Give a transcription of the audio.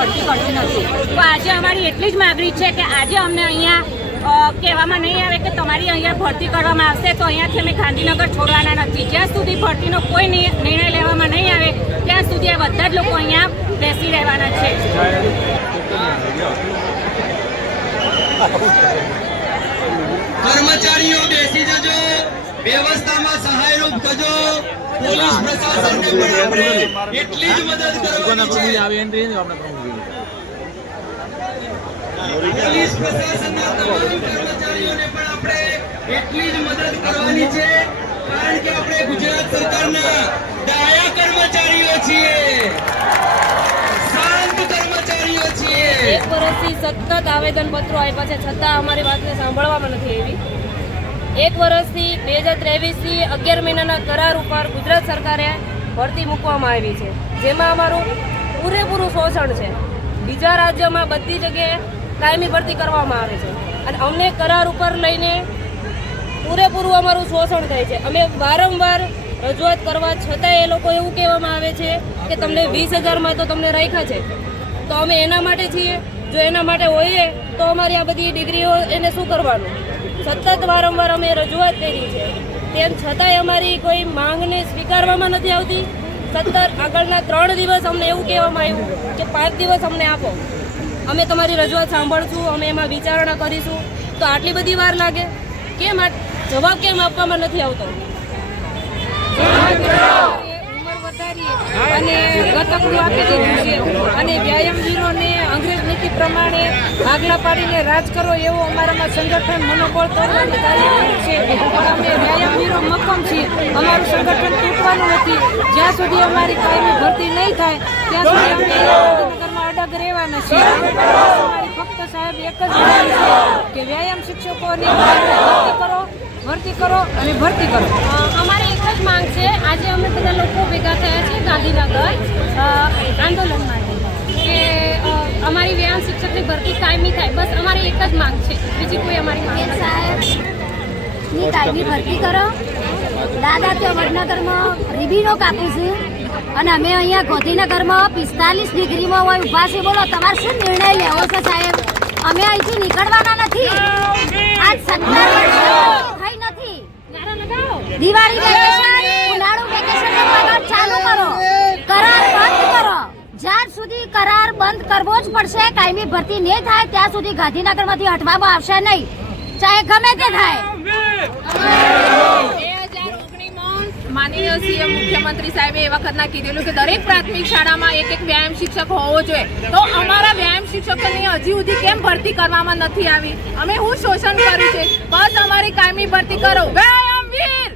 ભરતી કરતી નથી. તો આજે અમારી એટલી જ માગણી છે કે આજે અમને અહીંયા કહેવામાં નહીં આવે કે તમારી અહીંયા ભરતી કરવામાં આવશે તો અહીંયાથી અમે ગાંધીનગર છોડવાના નથી. જ્યાં સુધી ભરતીનો કોઈ નિર્ણય લેવામાં નહીં આવે ત્યાં સુધી આ બધા જ લોકો અહીંયા બેસી રહેવાના છે. કર્મચારીઓ બેસી જજો, વ્યવસ્થામાં સહાયરૂપ થજો. પોલીસ પ્રશાસનને પણ આપણે એટલી જ મદદ કરવાની છે. પોલીસ પ્રશાસનના તમામ કર્મચારીઓને પણ આપણે એટલી જ મદદ કરવાની છે, કારણ કે આપણે ગુજરાત સરકારના ડાયા કર્મચારીઓ છીએ, શાંત કર્મચારીઓ છીએ. 1 વર્ષથી સતત આવેદનપત્રો આપ્યા છે છતાં અમારી વાતને સાંભળવામાં નથી આવી. 1 વર્ષથી 2023થી 11 મહિનાના કરાર ઉપર ગુજરાત સરકારે ભરતી મૂકવામાં આવી છે, જેમાં અમારું પૂરેપૂરું શોષણ છે. બીજા રાજ્યોમાં બધી જગ્યાએ કાયમી ભરતી કરવામાં આવે છે અને અમને કરાર ઉપર લઈને પૂરેપૂરું અમારું શોષણ થાય છે. અમે વારંવાર રજૂઆત કરવા છતાં એ લોકો એવું કહેવામાં આવે છે કે તમને 20,000માં તો તમને રાખ્યા છે. તો અમે એના માટે છીએ. જો એના માટે હોઈએ તો અમારી આ બધી ડિગ્રીઓ એને શું કરવાનું? સતત વારંવાર અમે રજૂઆત કરી છે, તેમ છતાંય અમારી કોઈ માંગને સ્વીકારવામાં નથી આવતી. સતત આગળના 3 દિવસ અમને એવું કહેવામાં આવ્યું કે 5 દિવસ અમને આપો, અમે તમારી રજૂઆત સાંભળશું, અમે એમાં વિચારણા કરીશું. તો આટલી બધી વાર લાગે કેમ? જવાબ કેમ આપવામાં નથી આવતો? ઉંમર વધારીએ અને ગતકનું આપી દીધું છે અને વ્યાયામવીરોને અંગ્રેજ નીતિ પ્રમાણે આગલા પાડીને રાજ કરો એવો અમારામાં સંગઠન મનોબળ તોડવાની તાલીમ છે. પણ અમે વ્યાયામવીરો મક્કમ છીએ, અમારું સંગઠન તૂટવાનું નથી. જ્યાં સુધી અમારી કાયમી ભરતી નહીં થાય ત્યાં સુધી અમે ગાંધીનગરમાં અડગ રહેવાના છીએ. અમારી ફક્ત સાહેબ એક જ વિનંતી છે કે વ્યાયામ શિક્ષકોની ભરતી કરો અને ભરતી કરો. અમારી એક જ માંગ છે. આજે અમે બધા લોકો ભેગા થયા છીએ ગાંધીનગર આંદોલન માટે કે અમારી વ્યાયામ શિક્ષકની ભરતી કાયમી થાય. બસ અમારી એક જ માંગ છે, બીજી કોઈ અમારી માંગ નથી. સાહેબની કાયમી ભરતી કરો. દાદા ત્યાં વડનગરમાં રીબીનો કાપું છું અને અમે અહીંયા ગાંધીનગરમાં 45 ડિગ્રીમાં હોય ઊભા છે. બોલો તમારે શું નિર્ણય લેવો છે સાહેબ? અમે અહીંથી નીકળવાના નથી. આજ 17 વર્ષ થઈ નથી. દિવાળી વેકેશન, ઉનાળુ વેકેશન પગાર ચાલુ કરો, કરાર બંધ કરો. જ્યાં સુધી કરાર બંધ કરવો જ પડશે, કાયમી ભરતી નહીં થાય ત્યાં સુધી ગાંધીનગરમાંથી હટવામાં આવશે નહીં, ચાહે ગમે તે થાય. માનનીય સીએમ મુખ્યમંત્રી સાહેબે એ વખતના કીધેલું કે દરેક પ્રાથમિક શાળામાં એક વ્યાયામ શિક્ષક હોવો જોઈએ. તો અમારા વ્યાયામ શિક્ષકોની હજી સુધી કેમ ભરતી કરવામાં નથી આવી? અમે શું શોષણ કર્યું છે? બસ અમારી કાયમી ભરતી કરો. વ્યાયામ વીર